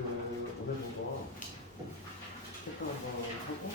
오늘 한번 체크 한번 하고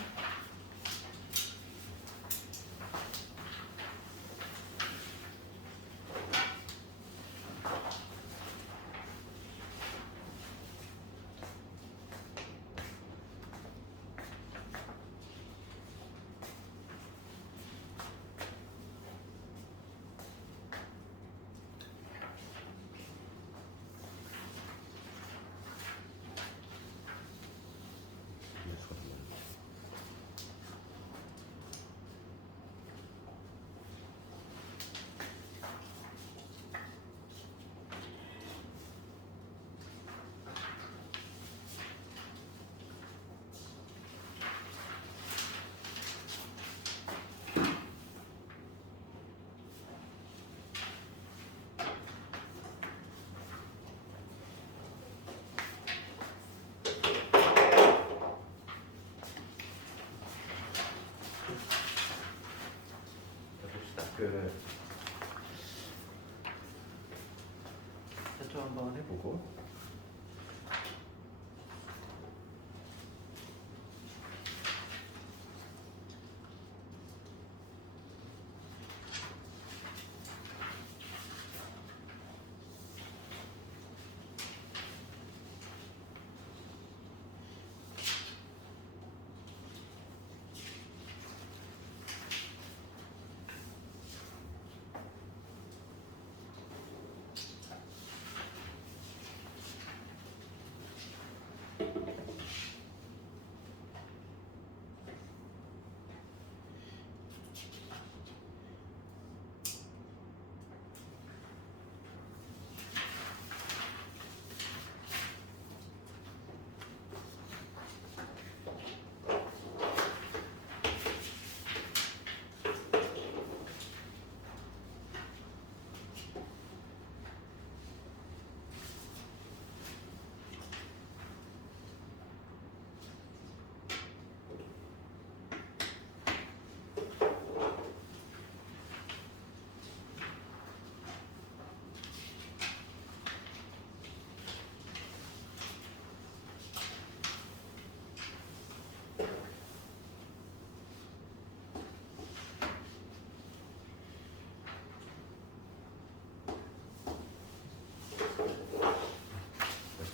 세척 한번 해보고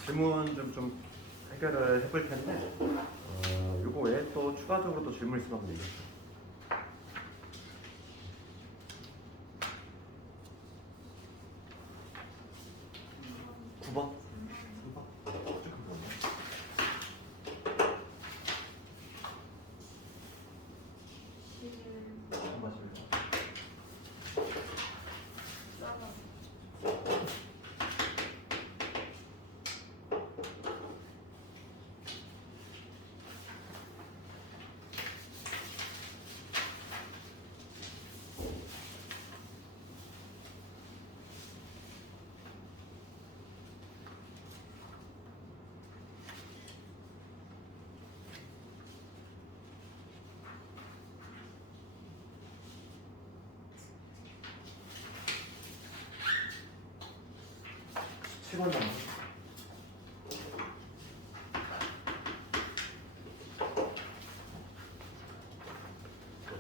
질문 좀 해결을 해볼 텐데 요거 외에 또 추가적으로 또 질문 있으면 한번 얘기해 주세요. 9번? 3번? 시간 남았어.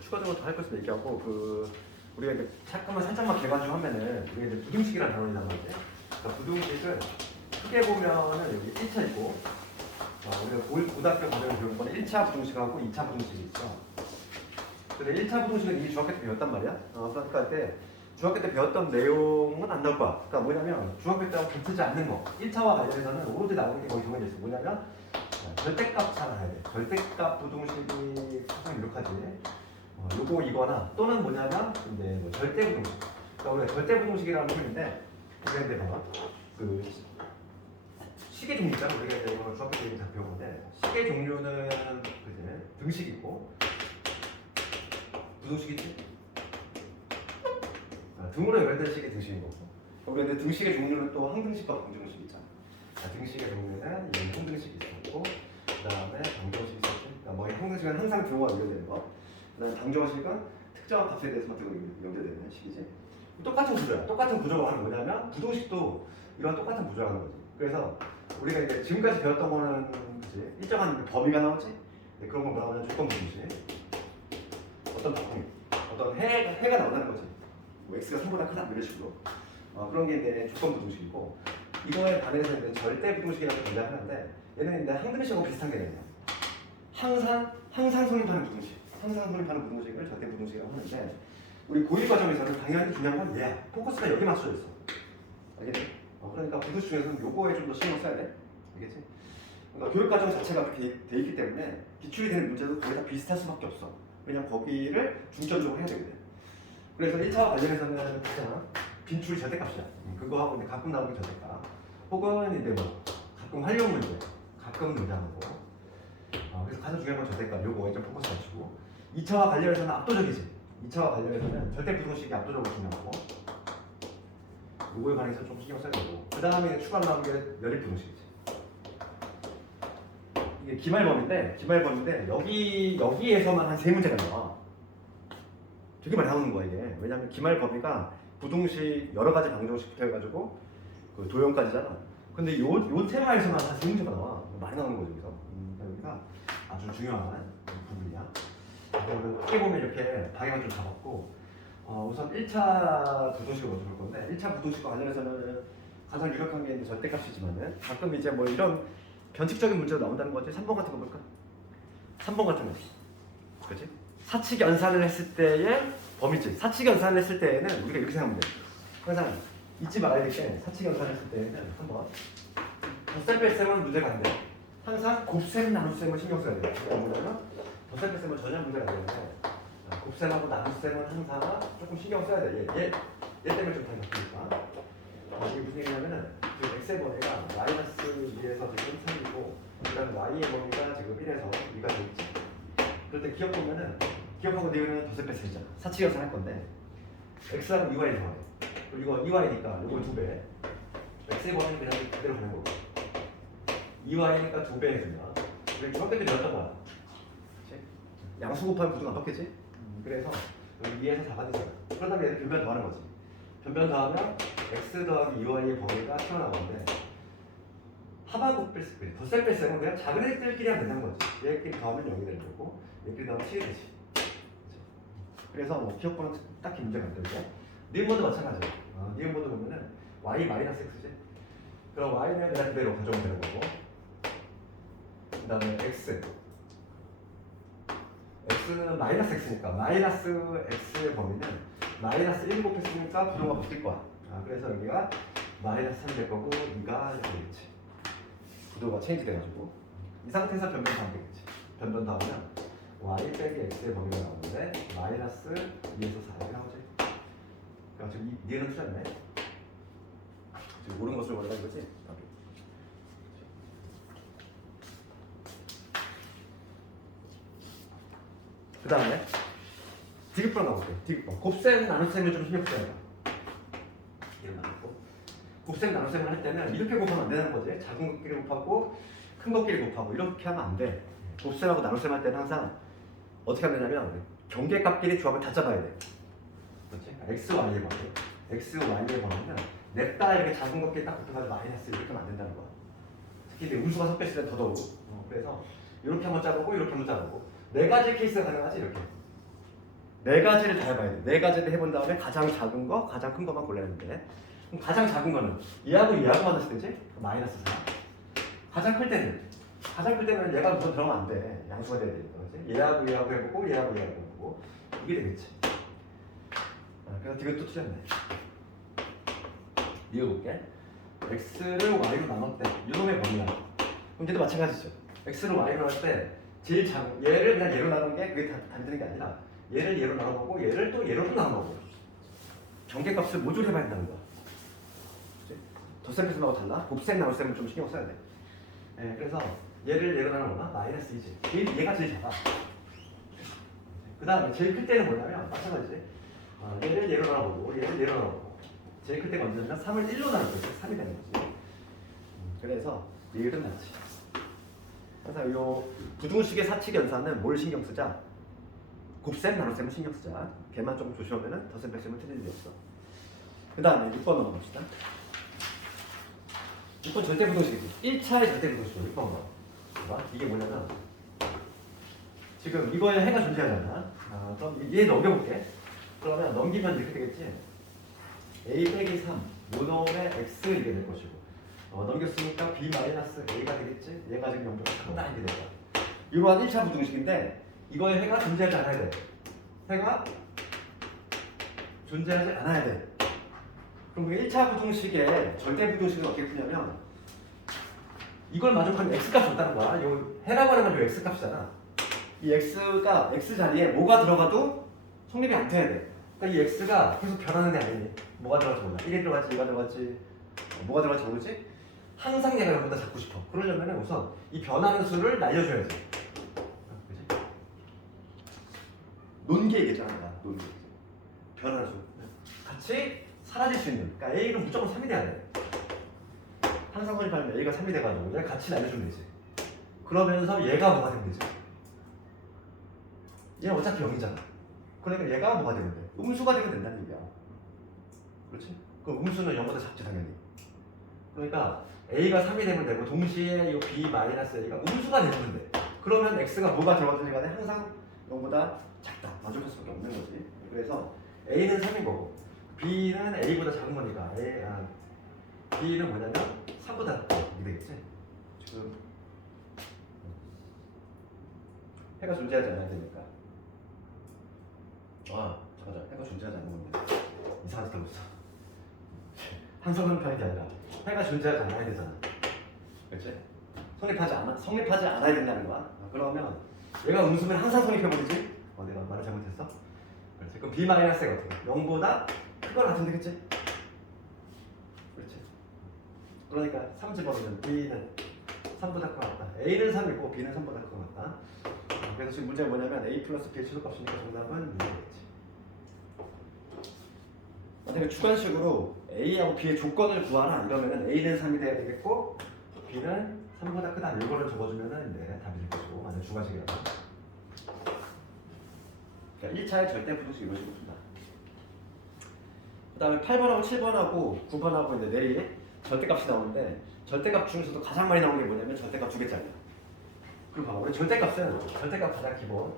추가적으로 더 할 것을 얘기하고 우리가 이제 잠깐만 살짝만 개관좀 하면은 우리가 이제 부등식이라는 단어를 나누는데 그러니까 부등식을 크게 보면은 여기 1차 있고 우리가 고등학교 과정을 배운 거는 1차 부등식하고 2차 부등식이 있어. 근데 1차 부등식은 이미 중학교 때 배웠단 말이야. 그러니까 때 중학교 때 배웠던 내용은 안 나올 거야. 그러니까 뭐냐면 중학교 때하고 붙지 않는 거. 1차와 관련해서는 오로지 나오는 게 거의 정해져 있어. 뭐냐면 절대값 찾아야 돼. 절대값 부등식이 항상 유력하지. 요거 또는 뭐냐면 이제 뭐 절대 부등식. 그러니까 우리가 절대 부등식이라는 게 있는데 우리가 이제 봐봐. 시계 종류 있잖아. 우리가 이제 이거 중학교 때 다 배웠는데 시계 종류는 그제 등식이 있고 부등식이 있지. 등으로 연결된 식의 등식인 거고. 우리가 이제 등식의 종류는 또 항등식과 방정식이 있잖아. 등식의 종류는 항등식이 있었고, 그 다음에 방정식이 있었지. 그러니까 뭐 항등식은 항상 등호가 연결되는 거. 그 다음에 방정식은 특정한 값에 대해서만 등호가 연결되는 식이지. 똑같은 구조야. 똑같은 구조가 하는 뭐냐면 부등식도 이런 똑같은 구조를 하는 거지. 그래서 우리가 이제 지금까지 배웠던 거는 그치? 일정한 범위가 나오지. 네, 그런 거 나오면 조건 부등식. 어떤 바꿈이, 어떤 해가 나온다는 거지. 뭐 x가 3보다 크다 뭐 이런 식으로. 그런 게 이제 조건 부등식이고 이거에 반해서 이제 절대 부등식이라고 존재하는데 얘는 이제 항등식하고 비슷한 개념이야. 항상 성립하는 부등식, 항상 성립하는 부등식을 절대 부등식이라고 하는데 우리 고1 과정에서는 당연히 중요한 건 얘야. 포커스가 여기 맞춰져 있어. 알겠지? 그러니까 부등식 중에서는 요거에 좀 더 신경 써야 돼. 알겠지? 그러니까 교육 과정 자체가 그렇게 돼 있기 때문에 기출이 되는 문제도 거의 다 비슷할 수밖에 없어. 왜냐면 거기를 중점적으로 해야 되거든. 그래서 1차와 관련해서는 있잖아. 빈출이 절대값이야. 그거하고 이제 가끔 나오는 게 절대값. 혹은 이제 뭐 가끔 활용 문제, 가끔 문제하고. 그래서 가장 중요한 건 절대값. 요거에 좀 포커스 맞추고. 2차와 관련해서는 압도적이지. 2차와 관련해서는 절대 부등식이 압도적으로 중요하고. 요거에 관해서 좀 신경 써야 되고. 그 다음에 추가로 나오는 게 연립 부등식이지. 이게 기말범인데 여기에서만 한 3문제가 나와. 되게 많이 나오는 거야 이게. 왜냐면 기말 범위가 부등식 여러 가지 방정식부터 해가지고 그 도형까지잖아. 근데 요 테마에서만 한 3문제가 나와. 많이 나오는 거죠 여기서. 여기가 아주 중요한 부분이야. 크게 보면 이렇게 방향을 좀 잡았고 우선 1차 부등식을 먼저 볼 건데 1차 부등식과 관련해서는 가장 유력한 게 절대값이지만은 가끔 이제 뭐 이런 변칙적인 문제가 나온다는 거지. 3번 같은 거 볼까? 3번 같은 거. 그렇지? 사칙 연산을 했을 때의 범위지. 사칙 연산을 했을 때에는 우리가 이렇게 생각하면 돼. 항상 잊지 말아야 될 게 사칙 연산을 했을 때에는 한번 덧셈 뺄셈은 문제가 안 돼. 항상 곱셈 나눗셈을 신경 써야 돼. 뭐냐면 덧셈 뺄셈은 전혀 문제가 안 되는데 곱셈하고 나눗셈은 항상 조금 신경 써야 돼. 얘 때문에 좀 많이 바뀌니까. 이게 무슨 얘기냐면은 지금 x의 범위가 마이너스 2에서 지금 3이고 그다음 y의 범위가 지금 1에서 2가 되겠지. 그럴 때 기억하고 내우면 덧셈 뺄셈 있잖아. 사칙 연산할 건데 x하고 2y 더하래. 그리고 이거 2y니까 이거 2배. x의 범위는 그냥 그대로 가는 거고 2y니까 2배 해주면 우리 중학교 때 배웠던 거야. 그치? 양수 곱하면 구조가 안 바뀌지? 그래서 여기 2에서 4가 되잖아. 그런 다음에 얘를 변변 더하는 거지. 변변 더하면 x 더하기 2y의 범위가 튀어나오는데 하방 곱뺄셈, 덧셈 뺄셈은 그냥 작은 애들끼리 하면 된다는 거지. 얘끼리 더하면 0이 되는 거고 얘끼리 더하면 7이 되지. 그래서 뭐 기억보는 딱히 문제가 안 되고 니은번도 마찬가지야. 니은번도 보면은 y 마이너스 x지. 그럼 y는 그냥 그대로 가져오면 되는 거고 그 다음에 x는 마이너스 x니까 마이너스 x의 범위는 마이너스 1 곱했으니까 부동가 바뀔 거야. 그래서 여기가 마이너스 3이 될 거고 2가 이렇게 되겠지. 구도가 체인지 돼가지고 이 상태에서 변변 더하면 되겠지. 변변 더하면 y 빼기 x의 범위가 나오는데 마이너스 2에서 4 이렇게 나오지. 그러니까 지금 니은은 틀렸네. 지금 옳은 것을 원하는 거지. 그 다음에 디귿번 가볼게요. 디귿번. 곱셈 나눗셈을 좀 신경 써야 돼. 이런 나누고 곱셈 나눗셈을 할 때는 이렇게 곱하면 안 되는 거지. 작은 것끼리 곱하고 큰 것끼리 곱하고 이렇게 하면 안 돼. 곱셈하고 나눗셈 할 때는 항상 어떻게 하면 되냐면 경계값끼리 조합을 다 잡아야 돼. 그렇지? x, y의 범위. x, y의 범위는 냅다 이렇게 작은 것끼리 딱 곱해가지고 마이너스 이렇게 하면 안 된다는 거야. 특히 이제 음수가 섞였을 때 더더욱. 그래서 이렇게 한번 짜보고 이렇게 한번 짜보고 네 가지 케이스가 가능하지 이렇게. 네 가지를 다 해봐야 돼. 네 가지를 해본 다음에 가장 작은 거, 가장 큰 거만 골라야 되는데 그럼 가장 작은 거는 얘하고 만났을 때지? 마이너스 4. 가장 클 때는 얘가 우선 들어가면 안 돼. 양수가 돼야 되니까. 그렇지? 얘하고 해보고 얘하고 해보고 이게 되겠지. 그래서 이것도 틀렸네. 이어볼게. x를 y로 나눴대. 이놈의 범위야. 그럼 얘도 마찬가지죠. x를 y로 나눌 때 제일 작은 얘를 그냥 얘로 나눈 게 그게 단되는 게 아니라 얘를 얘로 나눠보고 얘를 또 얘로도 나눠보고 경계값을 모조리 해봐야 된다는 거야. 덧셈 뺄셈하고 달라? 곱셈 나눗셈을 좀 신경 써야 돼. 그래서 얘를 얘로 나누거나 마이너스 2지. 얘가 제일 작아. 그 다음에 제일 클 때는 뭐냐면 마찬가지지. 얘를 얘로 나눠보고 얘를 얘로 나눠보고 제일 클 때가 언제냐면 3을 1로 나눌 때 3이 되는 거지. 그래서 얘를 낫지. 그래서 요 부등식의 사칙 연산은 뭘 신경 쓰자? 곱셈 나눗셈을 신경 쓰자. 걔만 조금 조심하면은 덧셈 뺄셈은 틀릴 일이 없어. 그 다음에 6번 넘어갑시다. 6번 절대 부동식이지. 1차의 절대 부동식이죠. 6번 거. 봐봐. 이게 뭐냐면 지금 이거에 해가 존재하잖아. 그럼 얘 넘겨볼게. 그러면 넘기면 이렇게 되겠지. a 빼기 3 모놈의 x 이게 될 것이고 넘겼으니까 b 마이너스 a가 되겠지. 얘가 지금 0보다 크다 이게 될 거야. 이러한 1차 부동식인데 이거에 해가 존재하지 않아야 돼. 해가 존재하지 않아야 돼. 그럼 그 1차 부동식의 절대 부동식은 어떻게 푸냐면 이걸 만족하면 x값이 없다는 거야. 이 해라고 하는 건 이 x값이잖아. 이 x가 x 자리에 뭐가 들어가도 성립이 안 돼야 돼. 그러니까 이 x가 계속 변하는 게 아니니 뭐가 들어갈지 몰라. 1이 들어갈지 2가 들어갈지 뭐가 들어갈지 모르지. 항상 얘가 0보다 작고 싶어. 그러려면 우선 이 변하는 수를 날려줘야지. 그치? 논계 얘기했잖아. 논계. 변하는 수. 같이 사라질 수 있는. 그러니까 a는 무조건 3이 돼야 돼. 항상 성립하면 a가 3이 돼가지고 얘를 같이 날려주면 되지. 그러면서 얘가 뭐가 되면 되지? 얘는 어차피 0이잖아. 그러니까 얘가 뭐가 되면 돼? 음수가 되면 된다는 얘기야. 그렇지? 그 음수는 0보다 작지 당연히. 그러니까 a가 3이 되면 되고 동시에 이 b 마이너스 a가 음수가 되면 돼. 그러면 x가 뭐가 들어가든 간에 항상 0보다 작다. 만족할 수밖에 없는 거지. 그래서 a는 3인 거고 b는 a보다 작은 거니까 b는 뭐냐면 3보다 작다. 이게 되겠지? 지금 해가 존재하지 않아야 되니까. 잠깐만. 해가 존재하지 않는 건데 이상한 짓 하고 있어. 항성은 편이 아니라 해가 존재하지 않아야 되잖아. 그렇지? 성립하지 않아야 된다는 거야. 그러면 얘가 음수면 항상 성립해버리지? 내가 말을 잘못했어? 그렇지? 그럼 b-가 어떻게 돼? 0보다 크거나 같은 되겠지? 그렇지? 그러니까 3 집어넣으면 b는 3보다 크거 같다. a는 3이고 b는 3보다 크거 같다. 그래서 지금 문제가 뭐냐면 a 플러스 b의 최소값이니까 정답은 6이겠지. 만약에 주관식으로 a하고 b의 조건을 구하라 이러면은 a는 3이 돼야 되겠고 b는 3보다 크다 이거를 적어주면은 이제 답이 될 것이고 만약 주관식이라면 그러니까 1차의 절대 부동식 이런 식으로 푼다. 그 다음에 8번하고 7번하고 9번하고 이제 내일 절대값이 나오는데 절대값 중에서도 가장 많이 나오는 게 뭐냐면 절대값 2개짜리야. 그럼 봐봐 우리 절대값은 절대값 가장 기본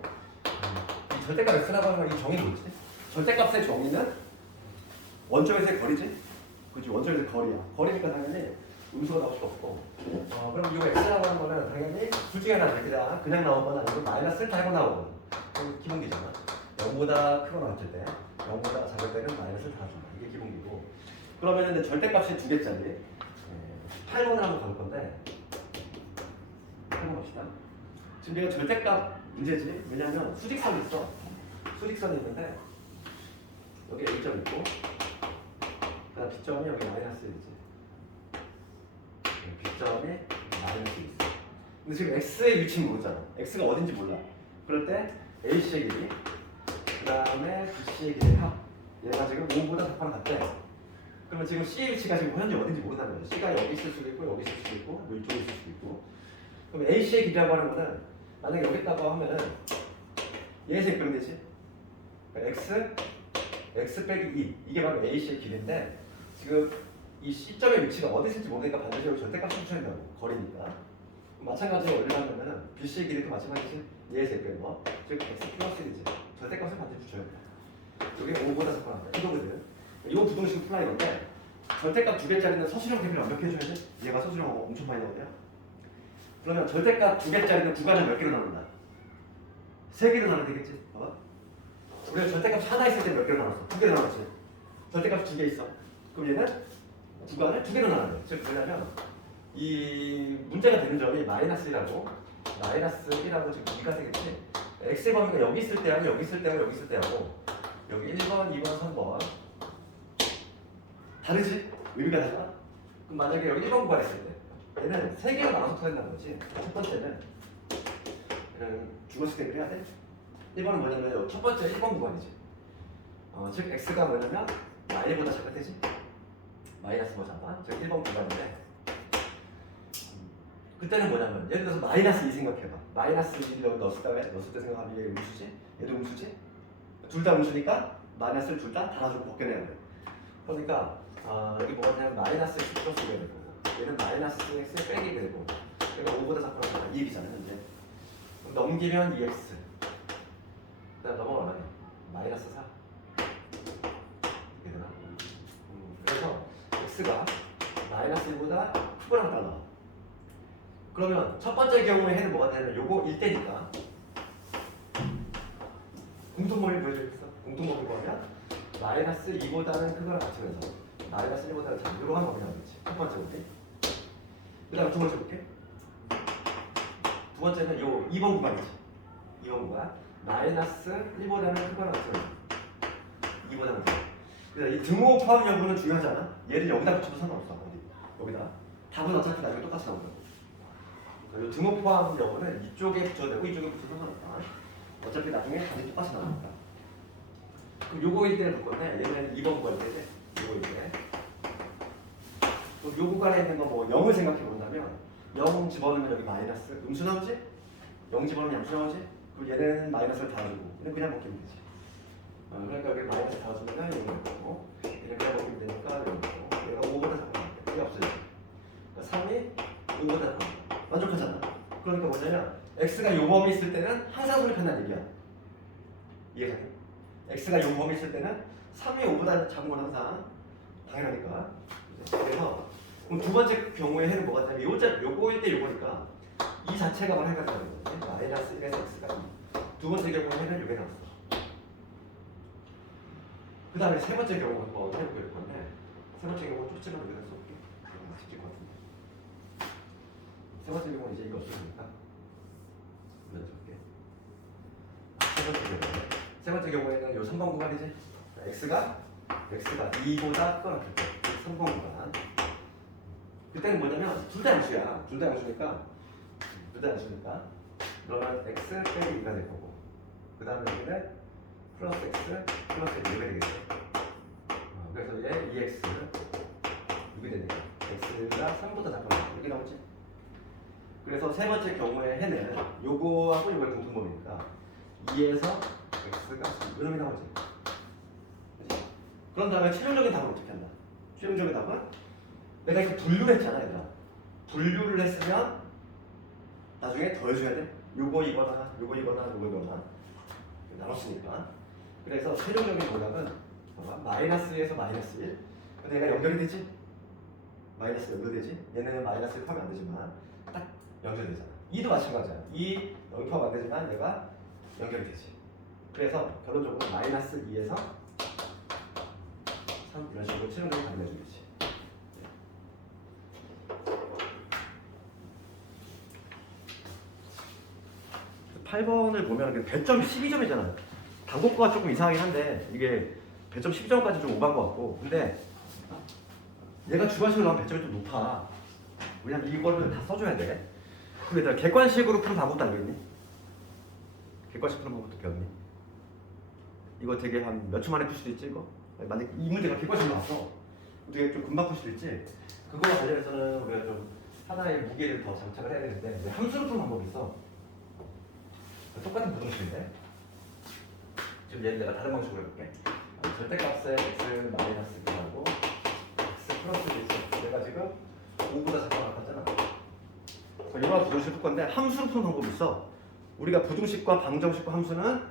이 절대값 x라고 하는 이 정의 뭐지? 절대값의 정의는 원점에서의 거리지? 그치 원점에서의 거리야. 거리니까 당연히 음수가 나올 수가 없고 그럼 이 x라고 하는 거는 당연히 둘 중에 하나 그냥 나오거나 아니면 마이너스를 달고 나오거나 그건 기본기잖아. 0보다 크거나 같을 때 0보다 작을 때는 마이너스를 달아준다. 이게 기본기고 그러면 이제 절대값이 2개짜리 8번을 한번 가볼 건데 8번 봅시다. 지금 내가 절대값 문제지. 왜냐면 수직선이 있어. 수직선이 있는데 여기 A점 있고 그다음 B점이 여기 마이너스 1이지. B점에 마이너스 1 있어. 근데 지금 X의 위치는 모르잖아. X가 어딘지 몰라. 그럴 때 AC의 길이 그 다음에 BC의 길이 합. 얘가 지금 5보다 작거나 같대. 그러면 지금 C의 위치가 지금 현재 어딘지 모른다는 거죠. C가 여기 있을 수도 있고 여기 있을 수도 있고 뭐 이쪽에 있을 수도 있고. 그럼 AC의 길이라고 하는 거는 만약에 여기다가 하면은 얘에서 이끌면 되지. 그러니까 x 빼기 2 이게 바로 AC의 길인데 지금 이 C점의 위치가 어디 있을지 모르니까 반드시 여기 절대값 추천한다고 거리니까. 마찬가지로 올리려면은 BC의 길이도 마찬가지지. 얘에서 이끌는 거. 즉 x 플러스 1이지. 절대값을 반드시 붙여야 돼. 여기 5보다 작거나 같다. 이거거든. 이거 부동식 플라이 건데 절대값 2개짜리는 서술형 대비를 완벽히 해줘야 돼. 얘가 서술형 엄청 많이 나오네요. 그러면 절대값 2개짜리는 구간을 몇 개로 나눈다? 3개로 나눠야 되겠지? 봐봐. 우리가 절대값 하나 있을 때 몇 개로 나눴어? 2개로 나눴지? 절대값 2개 있어. 그럼 얘는 구간을 2개로 나눠야 돼. 즉 뭐냐면 이 문제가 되는 점이 마이너스 1하고 지금 여기가 되겠지? x의 범위가 여기 있을 때하고 여기 있을 때하고 여기 있을 때하고 여기 1번, 2번, 3번 다르지? 의미가 달라? 그럼 만약에 여기 1번 구간 있을 때 얘는 3개로 나눠서 풀어낸다는 거지. 첫 번째는 그냥 주거식 대비를 해야 돼. 1번은 뭐냐면 첫 번째 1번 구간이지. 즉 x가 뭐냐면 y보다 작을 때지. 마이너스 보자마. 즉 1번 구간인데 그때는 뭐냐면 예를 들어서 마이너스 2 생각해봐. 마이너스 2를 여기 넣었을 때 생각하면 얘 음수지? 얘도 음수지? 둘 다 음수니까 마이너스를 둘 다 달아주고 벗겨내야 돼. 그러니까 여기 뭐가 되냐면 마이너스 x 플러스 2가 되고 얘는 마이너스 x 빼기 되고 얘가 5보다 작거나 2이잖아 현재. 그럼 넘기면 2x. 그다음 넘어가면 마이너스 4. 이게 되나? 그래서 x가 마이너스 1보다 크거나 같다. 그러면 첫 번째 경우에 해는 뭐가 되냐면 요거 1대니까 공통범위 보여주겠어? 공통범위 보면 마이너스 2보다는 크거나 같으면서 마이너스 1보다는 작은 이런 한 범위 나오겠지. 첫 번째 범위. 그 다음에 두 번째 볼게. 두 번째는 요 2번 구간이지. 2번 구간 마이너스 1보다는 크거나 같으면서 2보다는 크다. 그래서 이 등호 포함 여부는 중요하잖아. 얘를 여기다 붙여도 상관없어. 어디? 여기다. 답은 어차피 나중에 똑같이 나오거든. 이 등호 포함 여부는 이쪽에 붙여도 되고 이쪽에 붙여도 상관없다. 어차피 나중에 답이 똑같이 나옵니다. 그럼 요거일 때는 볼 건데 얘는 2번 구간일 때 요거일 때. 그럼 요 구간에 있는 거 뭐 0을 생각해 본다면 0 집어넣으면 여기 마이너스 음수 나오지? 0 집어넣으면 양수 나오지? 그리고 얘는 마이너스를 달아주고 얘는 그냥 먹기면 되지. 그러니까 여기 마이너스 달아주면 0이 되고 얘는 그냥 먹기면 되니까 0이고 얘가 5보다 작거나 이게 없어져. 그러니까 3이 5보다 작거나 만족하잖아. 그러니까 뭐냐면 x가 요 범위 있을 때는 항상 소립한다는 얘기야. 이해가 돼? x가 요 범위 있을 때는 3이 5보다 작은 건 항상 당연하니까. 그래서 그럼 두 번째 경우에 해는 뭐가 되냐면 요거일 때 요거니까 이 자체가 만 해가 되는 거지. 마이너스 1에서 x가 2. 두 번째 경우에 해는 요게 나왔어. 그 다음에 세 번째 경우 한번 해볼 건데 세 번째 경우 쫓지만 여기다 써볼게. 쉽질 것 같은데. 세 번째 경우는 이제 이거 어떻습니까? 여기다 써볼게. 세 번째 경우에는 요 3번 구간이지. x가 2보다 크거나 같을 때 3번 구간. 그때는 뭐냐면 둘 다 양수야. 둘 다 양수니까 그러면 x 빼기 2가 될 거고 그 다음에 여기는 플러스 x 플러스 2가 되겠죠. 그래서 얘 2x 6이 되니까 x가 3보다 작거나 이렇게 나오지. 그래서 세 번째 경우에 해는 요거하고 요거의 공통범위니까 2에서 x가 3 이놈이 나오지. 그치? 그런 다음에 최종적인 답은 어떻게 한다? 최종적인 답은 내가 이렇게 분류를 했잖아 얘들아. 분류를 했으면 나중에 더 해줘야 돼. 요거이거나 나눴으니까. 그래서 최종적인 정답은 마이너스에서 마이너스 1. 근데 얘가 연결이 되지? 마이너스 연결되지? 얘는 마이너스 1 포함이 안 되지만 딱 연결되잖아. 2도 마찬가지야. 2 여기 포함 안 되지만 얘가 연결이 되지. 그래서 결론적으로 마이너스 2에서 3 이런 식으로 최종적인 답을 내주겠지. 8번을 보면 배점 12점이잖아요. 단국과가 조금 이상하긴 한데 이게 배점 12점까지 좀 오버한 것 같고 근데 얘가 주관식으로 나오면 배점이 좀 높아. 왜냐면 이거를 다 써줘야 돼. 그럼 얘들아 객관식으로 푸는 방법도 알겠니? 객관식 푸는 방법도 배웠니? 이거 되게 한 몇 초 만에 풀 수도 있지 이거? 만약에 이 문제가 객관식으로 나왔어 되게 좀 금방 풀 수도 있지. 그거와 관련해서는 우리가 좀 하나의 무게를 더 장착을 해야 되는데 함수로 푸는 방법이 있어. 똑같은 부등식인데 지금 얘는 내가 다른 방식으로 해볼게. 절대값에 x 마이너스 2하고 x 플러스 1 내가 지금 5보다 작거나 같았잖아. 이거 부등식 풀 건데 함수로 푸는 방법이 있어. 우리가 부등식과 방정식과 함수는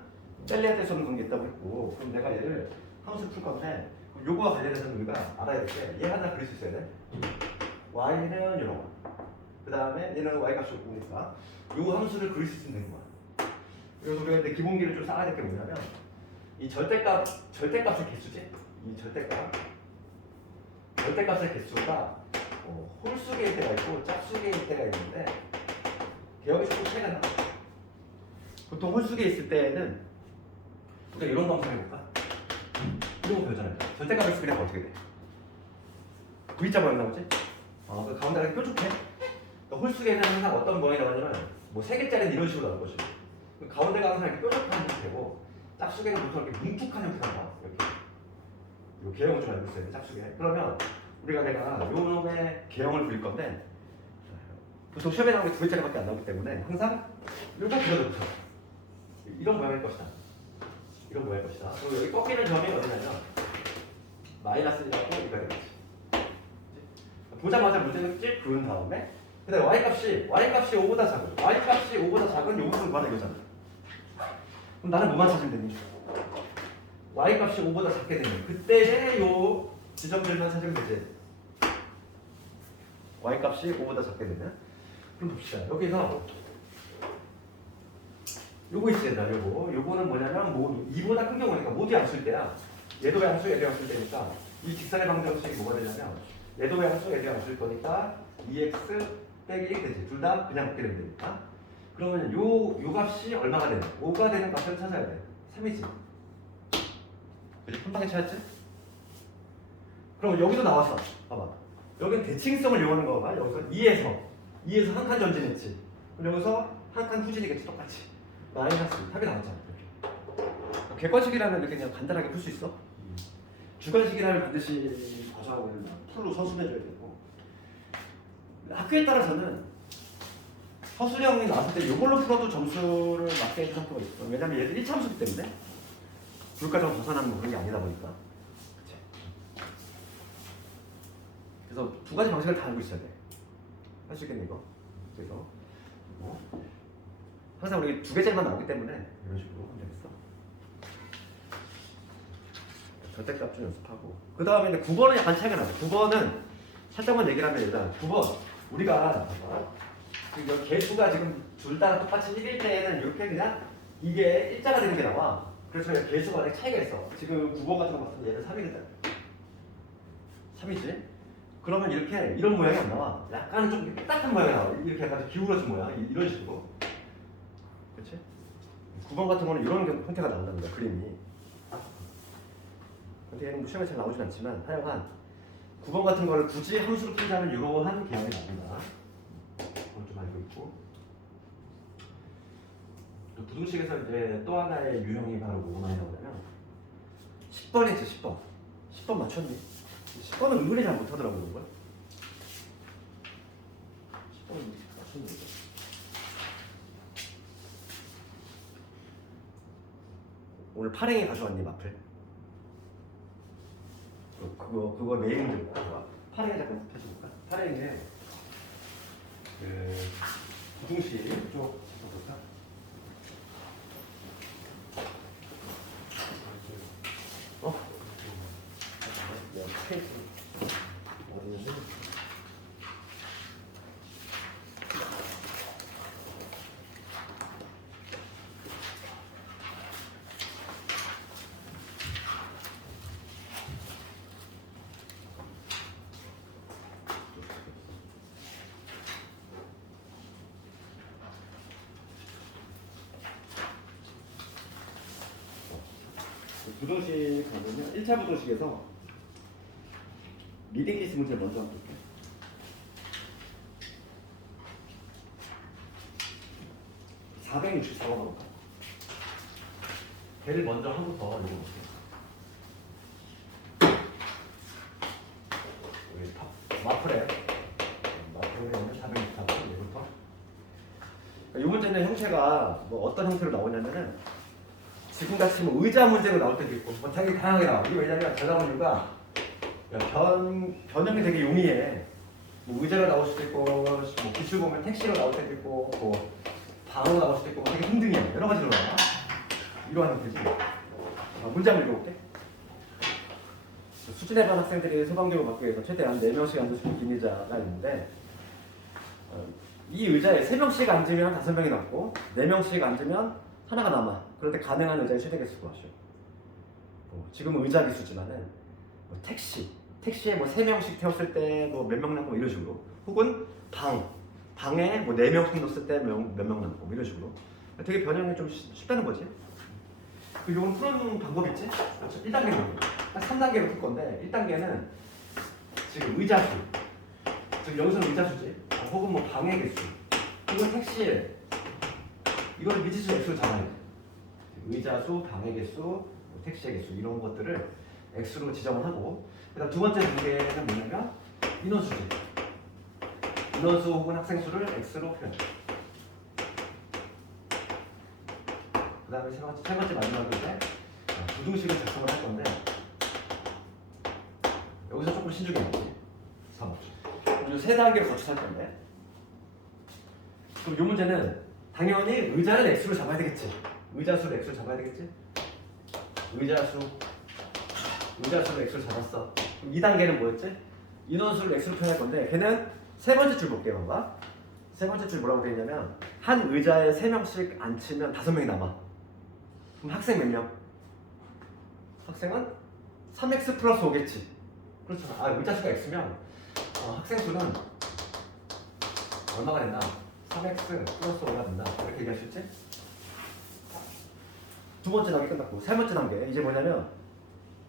뗄래야 뗄 수 없는 관계 있다고 했고 그럼 내가 얘를 함수로 풀 건데 요거와 관련해서는 우리가 알아야 될 게 얘 하나 그릴 수 있어야 돼. y는 이런 거. 그 다음에 얘는 y 값이 없으니까 요 함수를 그릴 수 있으면 되는 거야. 그래서 우리가 이제 기본기를 좀 쌓아야 될 게 뭐냐면 이 절대값의 개수지. 이 절대값의 개수가 홀수계일 때가 있고 짝수계일 때가 있는데 개혁이 조금 차이가 나. 보통 홀수계 있을 때는 우리가 이런 거 한번 해볼까? 이런 거 배우잖아요. 절대값의 수계는 어떻게 돼? V자 모양 나오지? 그 가운데가 뾰족해. 홀수계는 항상 어떤 모양이 나오냐면 뭐 3개짜리는 이런 식으로 나올 것이고 가운데가 항상 이렇게 뾰족한 형태고 짝수계는 보통 이렇게 뭉툭한 형태가 나와. 이렇게 개형을 좀 알고 있어야 돼. 짝수계. 그러면 내가 요 놈의 개형을 그릴 건데 보통 시험에 나오는 게 2개짜리밖에 안 나오기 때문에 항상 요거 그려놓죠. 이런 모양일 것이다. 그리고 여기 꺾이는 점이 어디냐면 마이너스 1하고 2가 되겠지. 보자마자 문제는 찝 그은 다음에 그다음에 y값이 5보다 작은 y값이 5보다 작은 요것을 구하라 이거잖아. 그럼 나는 뭐만 찾으면 되니? y값이 5보다 작게 되면 그때의 요 지점들만 찾으면 되지. y값이 5보다 작게 되면 그럼 봅시다. 여기서 요거 있습니다. 요거는 뭐냐면 모두 2보다 큰 경우니까 모두 양수일 때야. 얘도 양수, 얘도 양수일 때니까 이 직선의 방정식이 뭐가 되냐면 얘도 양수, 얘도 양수일 거니까 2x 빼기 1 되지. 둘 다 그냥 먹게 되면 되니까. 그러면 요 값이 얼마가 되냐? 5가 되는 값을 찾아야 돼. 3이지. 그치? 한 방에 찾았지? 그럼 여기도 나왔어. 봐봐. 여기는 대칭성을 이용하는 거가 여기서 2에서 한 칸 전진했지. 그럼 여기서 한 칸 후진이겠지. 똑같이. 마이너스 답이 나왔잖아. 이렇게. 객관식이라면 이렇게 그냥 간단하게 풀 수 있어. 주관식이라면 반드시 과정하고 풀로 서술해줘야 되고. 학교에 따라서는 서술형이 나왔을 때 이걸로 풀어도 점수를 맞게 해준 학교가 있어. 왜냐면 얘들 1차함수기 때문에 불가정 벗어나는 그런 게 아니다 보니까. 그치? 그래서 두 가지 방식을 다 알고 있어야 돼. 할 수 있겠네 이거. 그래서 항상 우리 두 개짜리만 나오기 때문에 이런 식으로 하면 되겠어. 절대값 좀 연습하고 그 다음에 9번은 약간 차이가 나죠. 9번은 살짝만 얘기를 하면 일단 9번 우리가 지금 개수가 지금 둘 다 똑같이 1일 때에는 이렇게 그냥 이게 일자가 되는 게 나와. 그래서 개수가 아직 차이가 있어. 지금 9번 같은 거 봤으면 얘는 3이거든. 3이지? 그러면 이렇게 이런 모양이 안 나와. 약간은 좀 딱딱한 모양이 나와. 이렇게 약간 기울어진 모양. 이런 식으로. 그렇지? 9번 같은 거는 이런 형태가 나온다는 거야. 그림이. 근데 얘는 뭐 시험에 잘 나오진 않지만 하여간 9번 같은 거를 굳이 함수로 풀자면 이러한 개형이 나옵니다. 그걸 좀 알고 있고. 또 부등식에서 이제 또 하나의 유형이 바로 뭐가 많이 나오냐면 10번이지 10번. 10번 맞췄니? 10번은 은근히 잘 못하더라고 그런 걸. 10번은 맞췄는데. 오늘 파랭이 가져왔니 마플? 그거 메인 좀 파랭이 잠깐 펴줄까? 파랭이에 그 부등식 쪽 볼까? 페이지 어디 있는지? 부등식 가면요 1차 부등식에서 리딩리스 문제 먼저 한번 볼게요. 464번 볼까? 걔를 먼저 한부터 읽어볼게요. 여기 마플에 464번 얘부터. 이 문제는 형태가 뭐 어떤 형태로 나오냐면은 지금같이 뭐 의자 문제로 나올 때도 있고 뭐 되게 다양하게 나와. 이게 왜냐면 잘 나오는 이유가 변형이 되게 용이해. 뭐 의자로 나올 수도 있고 뭐 기출 보면 택시로 나올 때도 있고 뭐 방으로 나올 수도 있고 되게 힘등이야. 여러 가지로 나와. 이러한 형태지. 문제 한번 읽어볼게. 수준에 반 학생들이 소방교육을 받기 위해서 최대한 4명씩 앉을 수 있는 긴 의자가 있는데 이 의자에 3명씩 앉으면 5명이 남고 4명씩 앉으면 하나가 남아. 그런데 가능한 의자의 최대 개수 구하시오. 지금은 의자 기수지만은 뭐 택시에 뭐 3명씩 태웠을 때 뭐 몇 명 남고 이런 식으로. 혹은 방에 뭐 4명씩 넣었을 때 몇 명 남고 이런 식으로. 되게 변형이 좀 쉽다는 거지. 이건 푸는 방법 있지? 1단계는 3단계로 풀 건데 1단계는 지금 의자 수. 지금 여기서는 의자 수지. 혹은 뭐 방의 개수. 혹은 택시에 이거를 미지수 x로 잡아야 돼. 의자 수, 방의 개수, 택시의 개수 이런 것들을 x로 지정을 하고 그다음 두 번째 단계는 뭐냐면 인원수지. 인원수 혹은 학생 수를 x로 표현. 그다음에 세 번째 마지막인데 부등식을 작성을 할 건데 여기서 조금 신중해야지. 3번. 그럼 세 단계를 거쳐서 할 건데. 그럼 이 문제는 당연히 의자는 x로 잡아야 되겠지. 의자수를 x로 잡아야 되겠지. 의자수를 x로 잡았어. 그럼 2단계는 뭐였지? 인원수를 x로 표현할 건데 걔는 세 번째 줄 볼게요. 봐봐. 세 번째 줄 뭐라고 되어 있냐면 한 의자에 3명씩 앉히면 5명이 남아. 그럼 학생 몇 명? 학생은 3x 플러스 5겠지. 그렇잖아. 의자수가 x면 학생 수는 얼마가 된다? 3x 플러스 5가 된다. 이렇게 얘기할 수 있지? 두 번째 단계 끝났고 세 번째 단계 이제 뭐냐면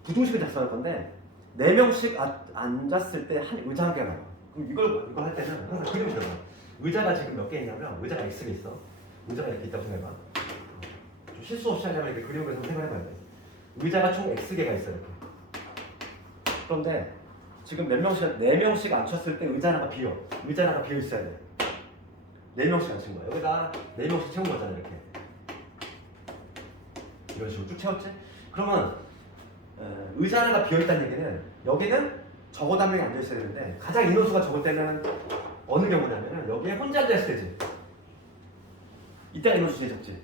부등식을 작성할 건데 4명씩 앉았을 때 한 의자 한 개가 나와. 그럼 이걸 할 때는 항상 그림을 그려봐. 의자가 지금 몇 개 있냐면 의자가 x가 있어. 의자가 이렇게 있다고 생각해봐. 좀 실수 없이 하려면 이렇게 그림을 그려서 생각해봐야 돼. 의자가 총 x개가 있어 이렇게. 그런데 지금 몇 명씩 4명씩 앉혔을 때 의자 하나가 비어. 의자 하나가 비어 있어야 돼. 4명씩 앉힌 거야. 여기다 4명씩 채운 거잖아 이렇게. 이런 식으로 쭉 채웠지? 그러면 의자 하나가 비어있다는 얘기는 여기는 적어도 한 명이 앉아있어야 되는데 가장 인원수가 적을 때는 어느 경우냐면 여기에 혼자 앉아있을 때지. 이때가 인원수 제일 적지.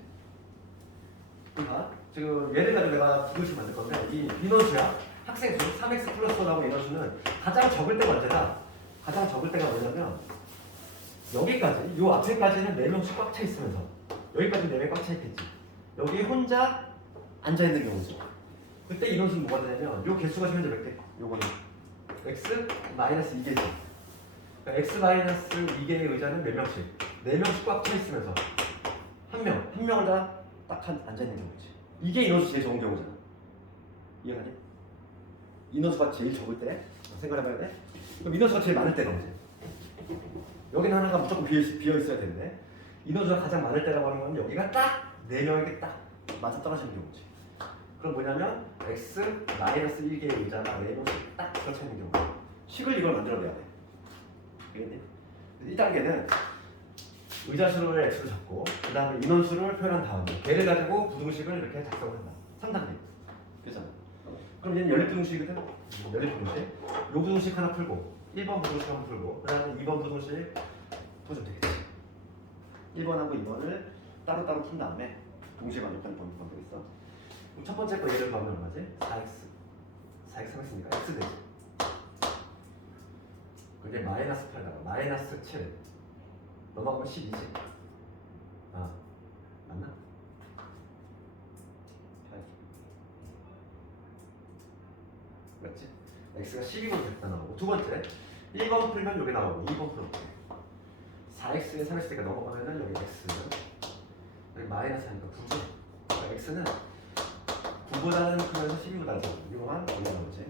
그러니까 지금 예를 들어 내가 부등식 만들 건데 이 인원수야. 학생 수 3x 플러스 4라고 인원수는 가장 적을 때가 언제다? 가장 적을 때가 뭐냐면 여기까지, 요 앞에까지는 4명씩 꽉 차 있으면서 여기까지는 4명이 꽉 차 있겠지. 여기 혼자 앉아있는 경우지. 그때 인원수는 뭐가 되냐면 요 개수가 현재 몇 개? 요거는 x 마이너스 2개지. 그러니까 x 마이너스 2개의 의자는 몇 명씩? 4명씩 꽉 차 있으면서 한 명을 다 딱 앉아있는 경우지. 이게 인원수 제일 적은 경우잖아. 이해가니? 인원수가 제일 적을 때 생각해봐야 돼. 그럼 인원수가 제일 많을 때가 언제? 여기는 하나가 무조건 비어있어야 되는데 인원수가 가장 많을 때라고 하는 건 여기가 딱 4명에게 딱 맞아 떨어지는 경우지. 그럼 뭐냐면 x 마이너스 1개의 의자가 4명씩 딱 걸쳐 있는 경우. 식을 이걸 만들어내야 돼. 알겠니? 이 단계는 의자수를 x로 잡고 그 다음에 인원수를 표현한 다음에 걔를 가지고 부등식을 이렇게 작성을 한다. 3단계. 그렇잖아. 그럼 얘는 연립부등식이거든. 연립부등식. 요 부등식 하나 풀고 1번 부등식 한번 풀고 그 다음에 2번 부등식 풀면 되겠지. 1번하고 2번을 따로따로 푼 다음에 동시에 만족하는 방법이 있어. 그럼 첫 번째 거 예를 봐면 얼마지? 4x 3x니까 x 되지. 그게 마이너스 8다가 마이너스 7 넘어가면 12지. 맞나? 8 맞지? x가 12번 됐다 나오고 두 번째 1번 풀면 여기 나오고 2번 풀면 4x에 3x가 넘어가면은 여기 x 여기 마이너스 하니까 9죠. 그러니까 x는 9보다는 크면서 12보다는 작은 이거만 여기 나오지.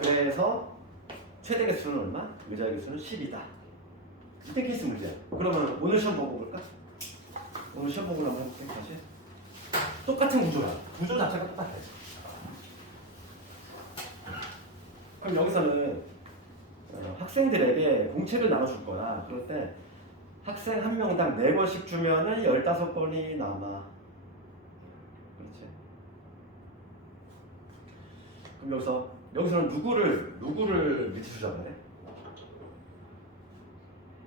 그래서 최대 개수는 얼마? 의자의 개수는 10이다. 이때 케이스 문제야. 그러면 오늘 시험 보고 볼까? 오늘 시험 보고 한번 해볼게. 다시 똑같은 구조야. 구조 자체가 똑같아. 그럼 여기서는 학생들에게 공책을 나눠줄 거야. 그럴 때 학생 한 명당 4권씩 주면은 15권이 남아. 그렇지? 그럼 여기서는 누구를 밑으로 잡아야 돼?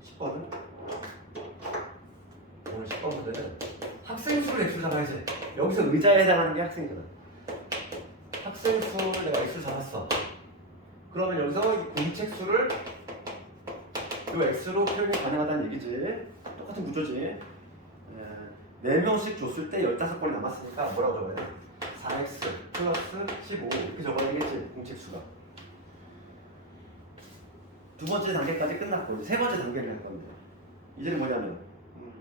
10번은? 오늘 10번 문제는 학생 수를 x로 잡아야지. 여기서 의자에 해당하는 게 학생이잖아. 학생 수를 내가 x로 잡았어. 그러면 여기서 이 공책 수를 이 x로 표현이 가능하다는 얘기지. 똑같은 구조지. 4명씩 줬을 때 15권이 남았으니까 뭐라고 적어야 돼? 4x 플러스 15 이렇게 적어야 되겠지. 공책 수가. 두 번째 단계까지 끝났고 이제 세 번째 단계를 할 건데 이제는 뭐냐면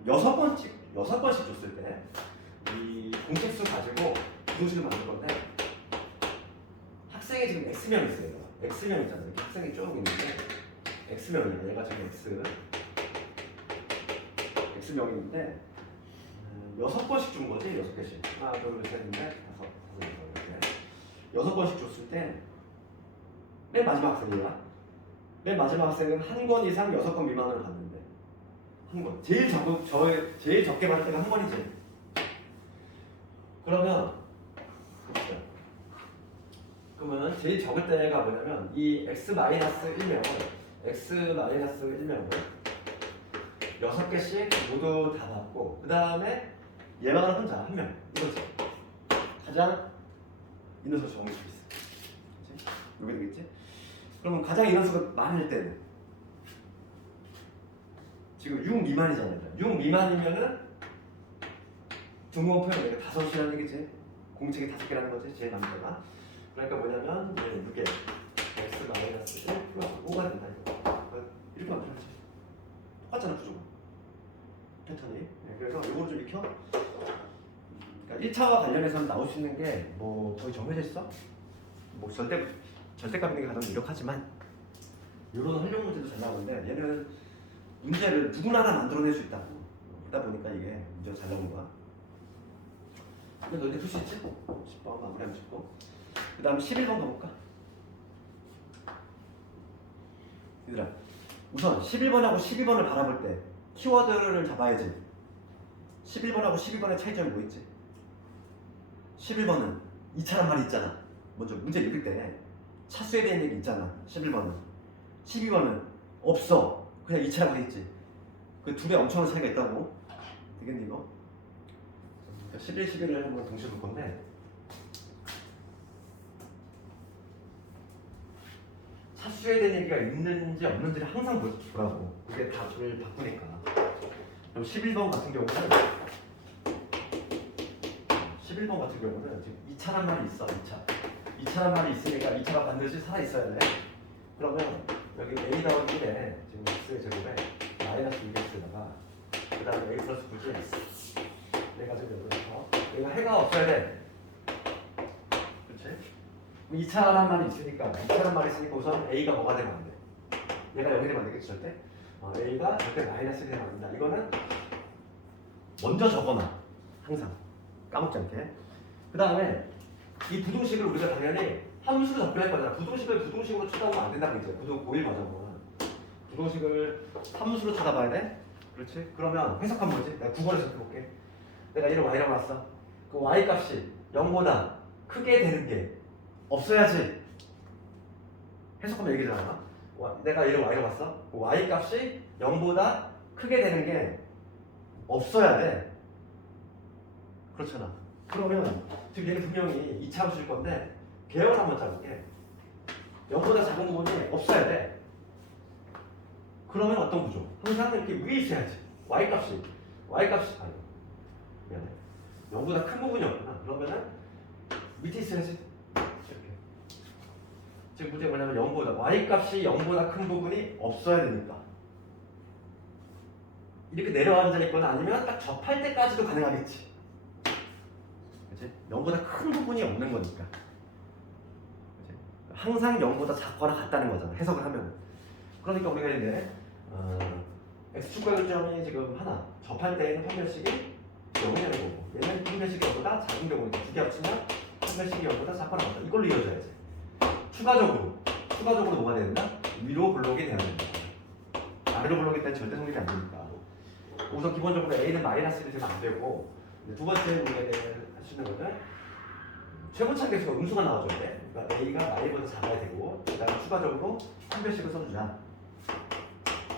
6번씩 줬을 때 이 공책수 가지고 부등식을 만들 건데 학생이 지금 x명 있어요. x명 있잖아요. 이렇게 학생이 쭉 있는데 x명이에요. 얘가 지금 x명인데 6번씩 준 거지. 6개씩 하나 둘셋 넷 다섯 6번씩 줬을 때 맨 마지막 학생이야. 맨 마지막 학생은 한 권 이상 6권 미만을 받는데 한 권. 제일 적게 받을 때가 한 권이지. 그러면 제일 적을 때가 뭐냐면 이 x 마이너스 1명 x 마이너스 1면을 6개씩 모두 다 받고 그 다음에 얘만은 혼자 한 명. 이거지. 가장 인원수 정해줄 수 있어. 그치? 이게 되겠지? 그러면 가장 인원수가 많을 때는 지금 6 미만이잖아요. 6 미만이면은 중공표현 내가 5이라는 얘기지. 공책이 5개라는 거지. 제 남자가. 그러니까 뭐냐면 얘는 6개 x 마이너스 1 플러스 5가 된다. 이렇게 만들어야지. 똑같잖아 구조가. 패턴이. 네, 그래서 이거를 좀 익혀. 그러니까 1차와 관련해서는 나올 수 있는 게 뭐 거의 정해져 있어. 뭐 절대값 있는 게 가장 유력하지만 이런 활용 문제도 잘 나오는데 얘는 문제를 누구나 다 만들어낼 수 있다고. 그러다 보니까 이게 문제가 잘 나온 거야. 근데 너희들 풀 수 있지? 10번 마무리하면 10번. 그 다음 11번 가볼까? 얘들아 우선 11번하고 12번을 바라볼 때 키워드를 잡아야지. 11번하고 12번의 차이점이 뭐 있지? 11번은 2차란 말이 있잖아. 먼저 문제 읽을 때 차수에 대한 얘기 있잖아. 11번은 12번은 없어. 그냥 2차라고 했지. 그 둘에 엄청난 차이가 있다고. 되겠니 이거? 11, 11을 한번 동시에 볼 건데 차수에 대한 얘기가 있는지 없는지를 항상 보라고. 그게 답을 바꾸니까. 그럼 11번 같은 경우는 11번 같은 경우는 지금 2차란 말이 있어. 2차란 말이 있으니까 2차가 반드시 살아있어야 돼. 그러면 여기 a 더하기 1에 지금 x의 제곱에 마이너스 2x에다가 그 다음에 a 플러스 9지. 내가 지금 여기서 얘가 해가 없어야 돼. 그렇지? 2차란 말이 있으니까 2차란 말이 있으니까 우선 a가 뭐가 되면 안 돼? 얘가 0이 되면 안 되겠지 절대? a가 절대 마이너스 1이 되면 안 된다. 이거는 먼저 적어놔. 항상 까먹지 않게. 그 다음에 이 부등식을 우리가 당연히 함수로 접근할 거잖아. 부등식을 부등식으로 쳐다보면 안 된다고 이제 고1 과정은 부등식을 함수로 쳐다봐야 돼. 그렇지? 그러면 해석하면 뭐지? 내가 9번에서 해볼게. 내가 얘를 y라고 놨어. 그 y 값이 0보다 크게 되는 게 없어야지. 해석하면 얘기잖아. 내가 얘를 y라고 놨어. 그 y 값이 0보다 크게 되는 게 없어야 돼. 그렇잖아. 그러면 지금 얘는 분명히 2차로 줄 건데 계열 한번 짜볼게. 0보다 작은 부분이 없어야 돼. 그러면 어떤 구조? 항상 이렇게 위에 있어야지. y값이 아니 미안해. 0보다 큰 부분이 없구나. 그러면은 밑에 있어야지. 이렇게. 지금 문제가 뭐냐면 0보다 y값이 0보다 큰 부분이 없어야 되니까. 이렇게 내려앉아 있거나 아니면 딱 접할 때까지도 가능하겠지. 그치? 0보다 큰 부분이 없는 거니까. 그치? 항상 0보다 작거나 같다는 거잖아. 해석을 하면. 그러니까 우리가 이제 x축과 교점이 지금 하나. 접할 때에는 판별식이 0이 되는 거고 얘는 판별식이 0보다 작은 경우니까 두 개 합치면 판별식이 0보다 작거나 같다. 이걸로 이어져야지. 추가적으로 뭐가 된다? 위로 블록이 돼야 된다. 아래로 블록이 되면 절대 성립이 안 되니까. 우선 기본적으로 a는 마이너스 1이 되면 안 되고 두 번째 우리가 할 수 있는 거는 최고차 계수가 음수가 나와줘야 돼. 그러니까 a가 마이보다 작아야 되고 그 다음에 추가적으로 판별식을 써주자.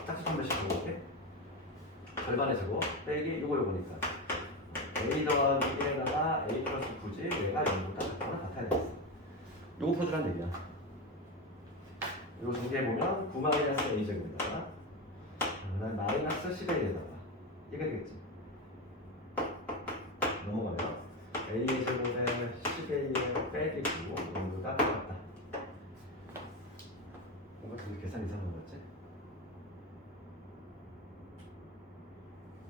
짝수 판별식 써볼게. 절반의 제곱 빼기 요거니까 a 더하기 1에다가 a 플러스 9지 얘가 0보다 작거나 같아야 되겠어. 요거 풀어주란 얘기야. 요거 정리해보면 9 마이너스 a 제곱에다가 그다음 마이너스 11에다가 이게 되겠지. 넘어가면 a 제곱에 10a 빼기 9 0보다 같다. 뭔가 되게 계산 이상한 거 같지?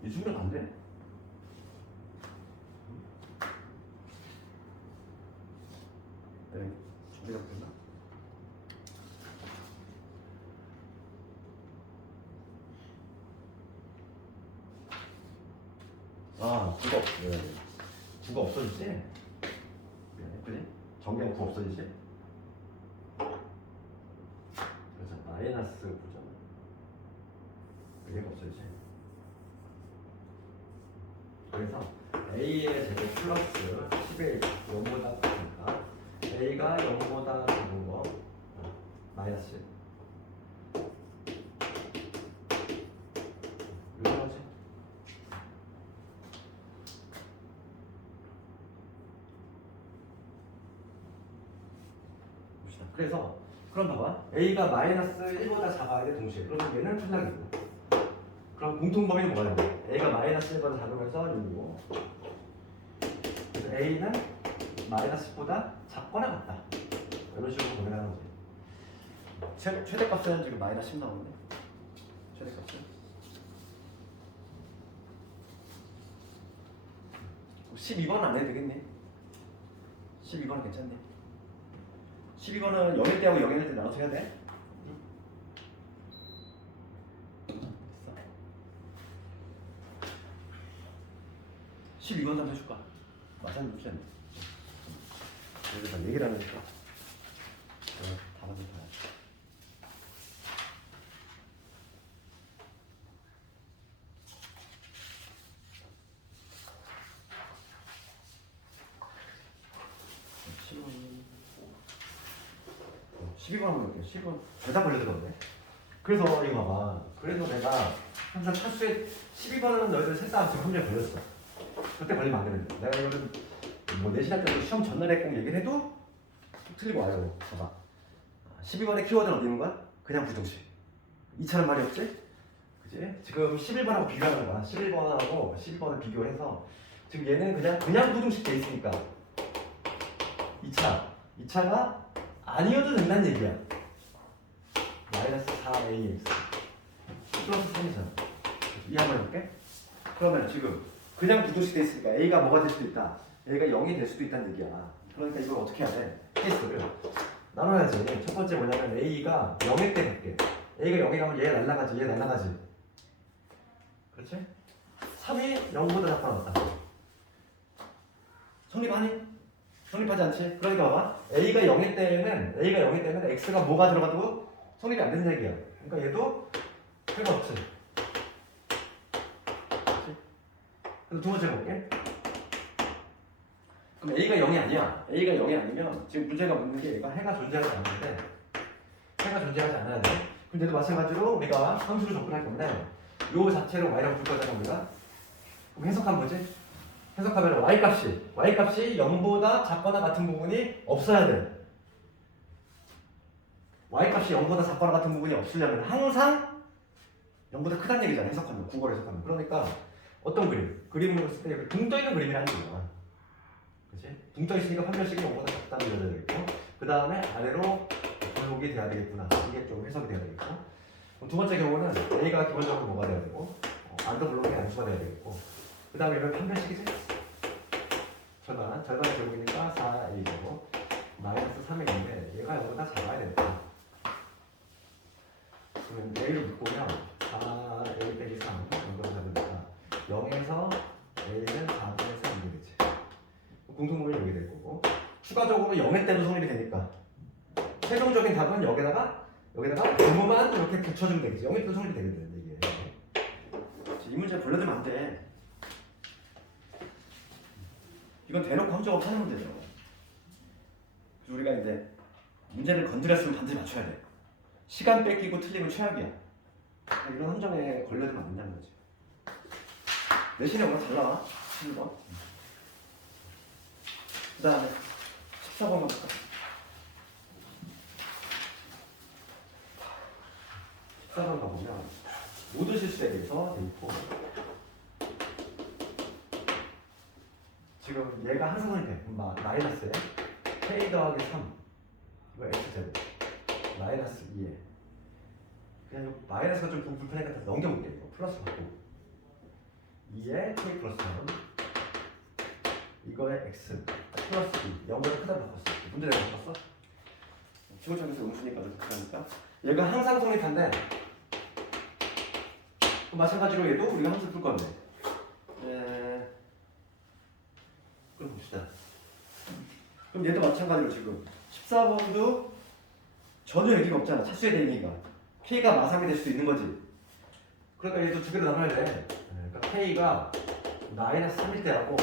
이 주면 안 돼. 네, 어디가 됐나? 아, 9가 없어. 네. 9가 없어지지? 네, 그지? 정리하면 9 없어지지? 그래서 마이너스 9잖아. 얘가 없어지지? 그래서 a의 제곱 플러스 10의 0보다 크니까 a가 0보다 작은 거 마이너스 그래서 그럼 봐봐. A가 마이너스 1보다 작아야 돼 동시에. 그러면 얘는 탈락이고. 그럼 공통범위는 뭐가 되냐? A가 마이너스 1보다 작으면서 6이고. 그래서 A는 마이너스 10보다 작거나 같다. 이런 식으로 보내는 거지. 최대값은 지금 마이너스 10 나오는데. 최대값은 12번은 안 해도 되겠네. 12번은 괜찮네. 12번은 0일 때하고 0일 때 나눠서 해야 돼. 됐어. 12번 한번 해줄까? 마찬가지 묻지 않네. 여기다 얘기를 하니까 답은 좀 봐야지. 어, 12번 한번 볼게요. 12번 대답 걸려들었네. 그래서 이거 봐봐. 그래서 내가 항상 차수에 12번은 너희들 셋 다 지금 함정에 걸렸어. 그때 걸리면 안 되는데. 내가 이거는 뭐 내신할 때도 시험 전날에 꼭 얘기를 해도 틀리고 와요. 봐봐. 12번의 키워드는 어디 있는 거야? 그냥 부등식. 2차는 말이 없지? 그지? 지금 11번하고 비교하는 거야. 11번하고 12번을 비교해서 지금 얘는 그냥 부등식 돼 있으니까 2차가 아니어도 된다는 얘기야. 마이너스 4ax 플러스 3이잖아. 이해 한번 해볼게. 그러면 지금 그냥 부등식 돼 있으니까 a가 뭐가 될 수도 있다. a가 0이 될 수도 있다는 얘기야. 그러니까 이걸 어떻게 해야 돼? 케이스를 나눠야지. 첫 번째 뭐냐면 a가 0일 때 갈게. a가 0이 가면 얘 날라가지. 그렇지? 3이 0보다 작거나 같다. 성립하니? 성립하지 않지? 그러니까 봐봐. A가 0일 때는 X가 뭐가 들어가도 성립이 안 되는 얘기야. 그러니까 얘도 필요 없지. 그렇지? 그럼 두 번째 볼게. 그럼 A가 0이 아니야. A가 0이 아니면 지금 문제가 묻는 게 얘가 해가 존재하지 않는데 해가 존재하지 않아야 돼. 근데도 마찬가지로 우리가 함수로 접근할 건데 요 자체로 y라고 줄 거잖아 우리가. 그럼 해석하면 뭐지? 해석하면 y값이 0보다 작거나 같은 부분이 없어야 돼. y값이 0보다 작거나 같은 부분이 없으려면 항상 0보다 크다는 얘기잖아. 해석하면 국어로 해석하면. 그러니까 어떤 그림으로 쓸 때 붕 떠 있는 그림이라는 거야. 그렇지? 붕 떠 있으니까 판별식이 0보다 작다는 게 되겠고 그 다음에 아래로 굴곡이 돼야 되겠구나. 이게 좀 해석이 돼야 되겠고 두 번째 경우는 a가 기본적으로 뭐가 돼야 되고 안더블록이 안수가 돼야 되겠고 그 다음에 이건 판별식이지? 절반의 제곱이니까 4a제곱 마이너스 3x인데 얘가 0보다 작아야 된다. 그러면 a를 묶으면 4a 빼기 3 0보다 작으니까 0에서 a는 4분의 3이 되겠지. 공통분이 여기 될 거고 추가적으로 0의 때도 성립이 되니까 최종적인 답은 여기다가 부분만 이렇게 붙여주면 되겠지. 0의 때도 성립이 되겠는데 이게 이 문제 불러주면 안 돼. 이건 대놓고 함정을 파는 문제죠. 그래서 우리가 이제 문제를 건드렸으면 반드시 맞춰야 돼. 시간 뺏기고 틀리면 최악이야. 이런 함정에 걸려들면 안 된다는 거지. 내신에 오늘 잘 나와. 11번. 그 다음에 14번 가볼까? 14번 가보면 모든 실수에 대해서 돼 있고 지금 얘가 항상선이 돼. 마이너스에 k 더하기 3 이거 x제곱 마이너스 2에 그냥 이 마이너스가 좀 불편하니까 넘겨볼게. 이거 플러스 받고 2에 k 플러스 3 이거에 x 플러스 2 0보다 크다 바꿨어. 문제 내가 바꿨어? 지구촌에서 음수니까 그렇게 하니까 얘가 항상 성립한데 마찬가지로 얘도 우리가 함수 풀 건데 그럼 봅시다. 그럼 얘도 마찬가지로 지금 14번도 전혀 얘기가 없잖아. 차수에 대한 얘기가 K가 마상이 될 수도 있는 거지. 그러니까 얘도 두 개로 나눠야 돼. 그러니까 K가 마이너스 3일 때하고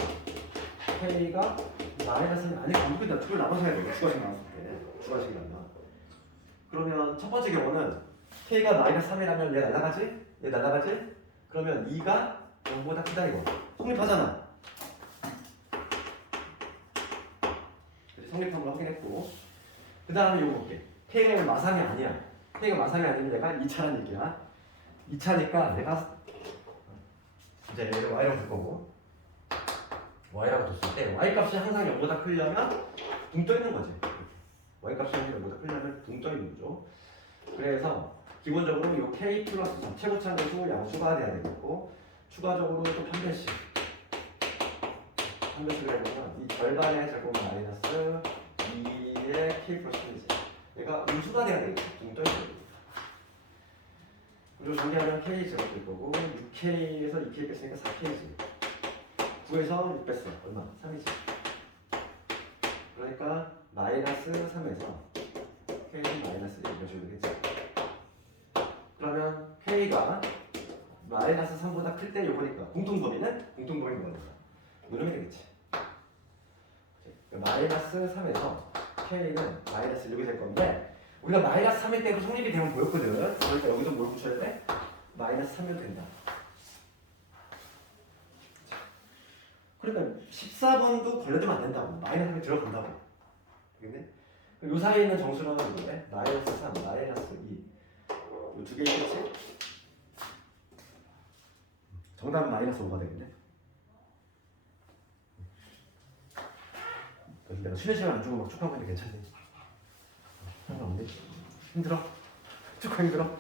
K가 마이너스 3일 아니 반복이다. 두 개로 나눠서 해야 돼. 주가식 나왔을 때 주가식이 나와. 그러면 첫 번째 경우는 K가 마이너스 3이라면 얘 날아가지? 그러면 2가 0보다 크다 이거 성립하잖아. 성립함을 확인했고 그 다음에 이거 볼게. K가 마상이 아니야. K가 마상이 아니면 얘가 2차란 얘기야. 2차니까 내가 이제 얘를 Y라고 줄 거고 Y라고 뒀을 때 Y 값이 항상 0보다 크려면 붕 떠 있는 거지. Y 값이 항상 0보다 크려면 붕 떠 있는 거죠. 그래서 기본적으로 이 K 플러스 3 최고차항수 양 추가돼야 되겠고 추가적으로 또 판별식 판별식을 해보면 이 절반의 제곱 마이너스 2의 K 플러스 3이지. 얘가 음수가 돼야 되겠지. 붕 떠 있는 거지. 그리고 정리하면 K 제곱 될 거고 6K에서 2K 뺐으니까 4K지. 9에서 6 뺐어. 얼마? 3이지. 그러니까 마이너스 3에서 K는 마이너스 1 이런 식으로 되겠지. 그러면 K가 마이너스 3보다 클 때 요거니까 공통범위는 공통범위 뭐니까 이러면 되겠지. 마이너스 3에서 K는 마이너스 6이 될 건데 우리가 마이너스 3일 때도 성립이 되면 보였거든. 그러니까 여기서 뭘 붙여야 돼? 마이너스 3이면 된다. 그러니까 14번도 걸려두면 안 된다고. 마이너스 3이 들어간다고. 알겠네? 요 사이에 있는 정수는 뭐래? 마이너스 3, 마이너스 2. 요 두 개 있겠지? 정답은 마이너스 5가 되겠네. 그래서 내가 쉬는 시간 안 주고 막 축하하고 있는데 괜찮니? 상관없네. 힘들어? 축하 힘들어?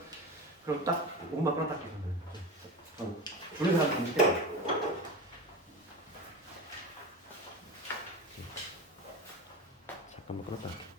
그럼 딱 5분만 끌어딱 주면 돼. 줄인 사람 감지 때